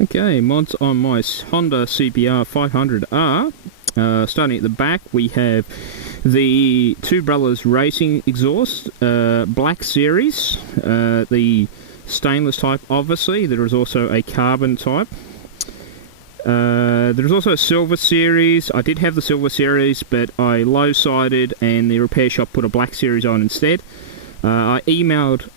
Okay, mods on my Honda CBR500R. Starting at the back, we have the Two Brothers Racing Exhaust, Black Series, the stainless type obviously. There is also a carbon type. There's also a silver series. I did have the silver series, but I low-sided and the repair shop put a black series on instead. I emailed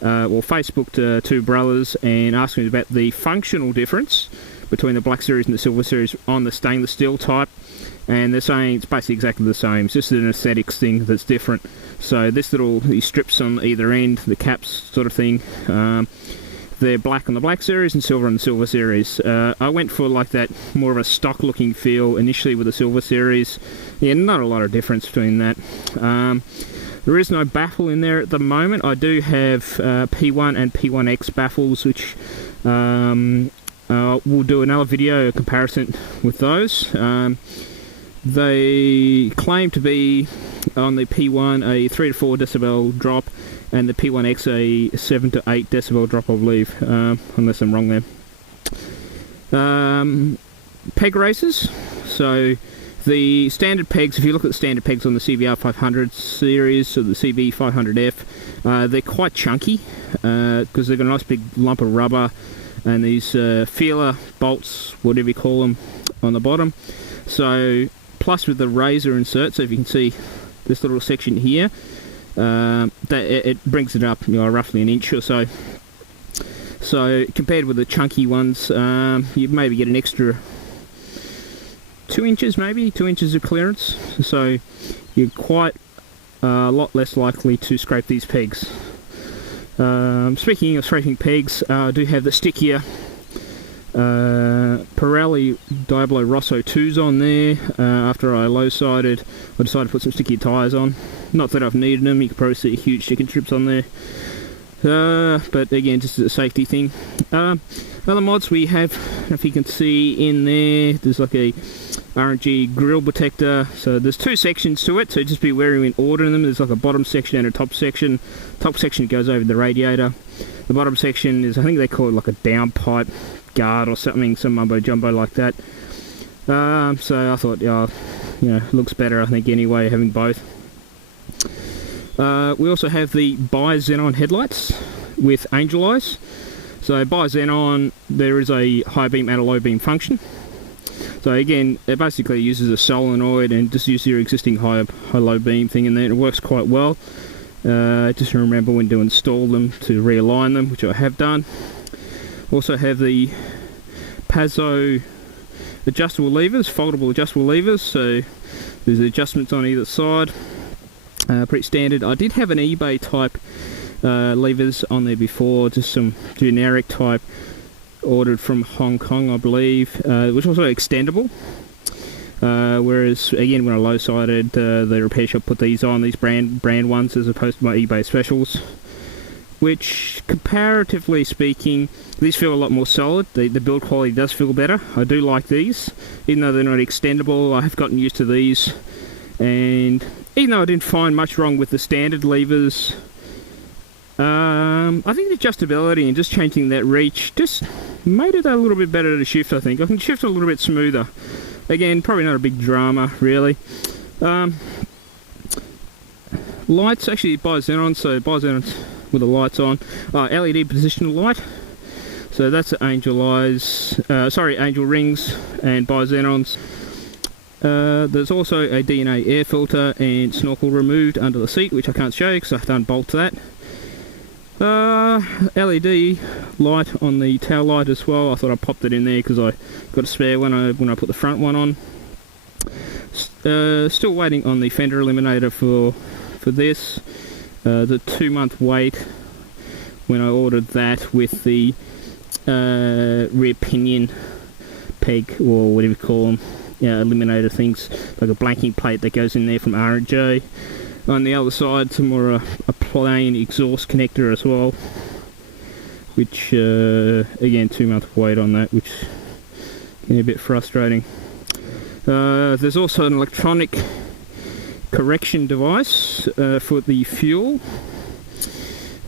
Facebooked Two Brothers and asked me about the functional difference between the black series and the silver series on the stainless steel type, and they're saying it's basically exactly the same. It's just an aesthetics thing that's different. So this these strips on either end, the caps sort of thing, they're black on the black series and silver on the silver series. I went for like that more of a stock looking feel initially with the silver series. Yeah, not a lot of difference between that. There is no baffle in there at the moment. I do have P1 and P1X baffles, which we'll do another video comparison with those. They claim to be on the P1 a 3 to 4 decibel drop, and the P1X a 7 to 8 decibel drop, I believe, unless I'm wrong there. Peg races. So the standard pegs, if you look at the standard pegs on the CBR500 series or the CB500F, they're quite chunky because they've got a nice big lump of rubber and these feeler bolts, whatever you call them, on the bottom. So plus with the razor insert, so if you can see this little section here, it brings it up, roughly an inch or so. So compared with the chunky ones, you maybe get an extra 2 inches, maybe 2 inches of clearance, so you're quite a lot less likely to scrape these pegs. Speaking of scraping pegs, I do have the stickier Pirelli Diablo Rosso 2s on there. After I low-sided, I decided to put some stickier tyres on. Not that I've needed them, you can probably see huge sticking strips on there. But again, just as a safety thing. Other mods we have, if you can see in there's like a R&G grill protector. So there's two sections to it, so just be wary when ordering them. There's like a bottom section and a top section. Top section goes over the radiator. The bottom section is, I think they call it like a downpipe guard or something, some mumbo jumbo like that. So I thought, looks better I think anyway, having both. We also have the BiXenon headlights with angel eyes. So BiXenon, there is a high beam and a low beam function. So again, it basically uses a solenoid and just uses your existing high-low beam thing in there. It works quite well. Just remember when to install them to realign them, which I have done. Also have the Pazzo adjustable levers, foldable adjustable levers. So there's adjustments on either side. Pretty standard. I did have an eBay type levers on there before, just some generic type, ordered from Hong Kong I believe, which was also extendable. Whereas again, when I low-sided, the repair shop put these on, these brand ones, as opposed to my eBay specials, which comparatively speaking, these feel a lot more solid. The build quality does feel better. I do like these, even though they're not extendable. I have gotten used to these, and even though I didn't find much wrong with the standard levers, I think the adjustability and just changing that reach just made it a little bit better to shift. I think I can shift a little bit smoother. Again, probably not a big drama really. Lights, actually BiXenon, so BiXenon's with the lights on. LED positional light, so that's the angel eyes, angel rings and BiXenons. There's also a DNA air filter and snorkel removed under the seat, which I can't show you because I've done bolt to that. LED light on the tail light as well. I thought I popped it in there because I got a spare when I put the front one on. Still waiting on the fender eliminator for this. The 2-month wait when I ordered that with the rear pinion peg, or whatever you call them, eliminator things, like a blanking plate that goes in there from R&G. On the other side, some more a plain exhaust connector as well, which again 2-month wait on that, which is a bit frustrating. There's also an electronic correction device for the fuel,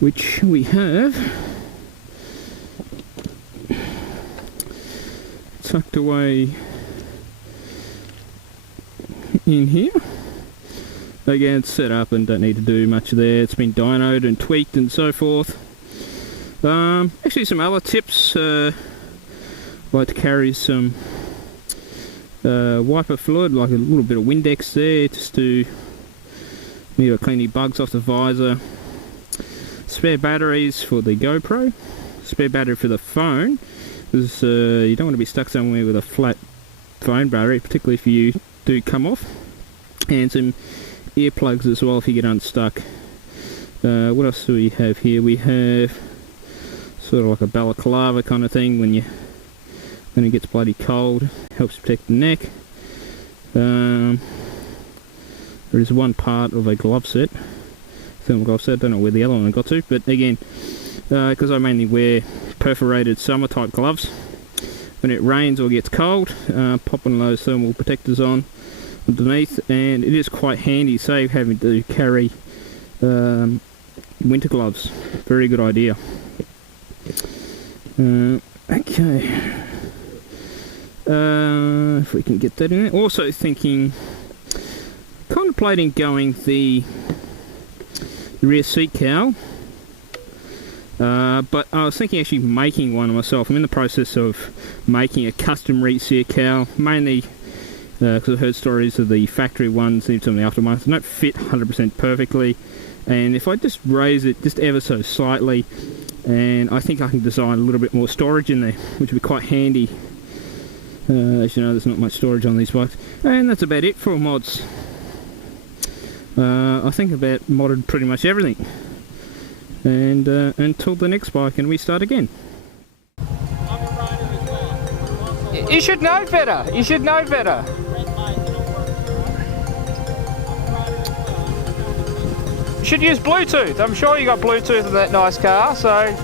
which we have tucked away in here. Again, it's set up and don't need to do much there. It's been dynoed and tweaked and so forth. Actually, some other tips. I like to carry some wiper fluid, like a little bit of Windex there, just to clean any bugs off the visor. Spare batteries for the GoPro. Spare battery for the phone, because you don't want to be stuck somewhere with a flat phone battery, particularly if you do come off. And some earplugs as well if you get unstuck. What else do we have here? We have sort of like a balaclava kind of thing when it gets bloody cold. Helps protect the neck. There is one part of a glove set, thermal glove set. Don't know where the other one got to, but again, because I mainly wear perforated summer type gloves, when it rains or gets cold, pop one of those thermal protectors on underneath, and it is quite handy, save having to carry winter gloves. Very good idea. Okay, if we can get that in there. Also contemplating going the rear seat cowl, but I was thinking actually making one myself. I'm in the process of making a custom rear seat cowl, mainly because I've heard stories of the factory ones, even some of the aftermarket, they don't fit 100% perfectly, and if I just raise it just ever so slightly, and I think I can design a little bit more storage in there, which would be quite handy. As you know, there's not much storage on these bikes. And that's about it for mods. I think about modded pretty much everything, and until the next bike and we start again. You should know better. You should know better. You should use Bluetooth. I'm sure you got Bluetooth in that nice car, so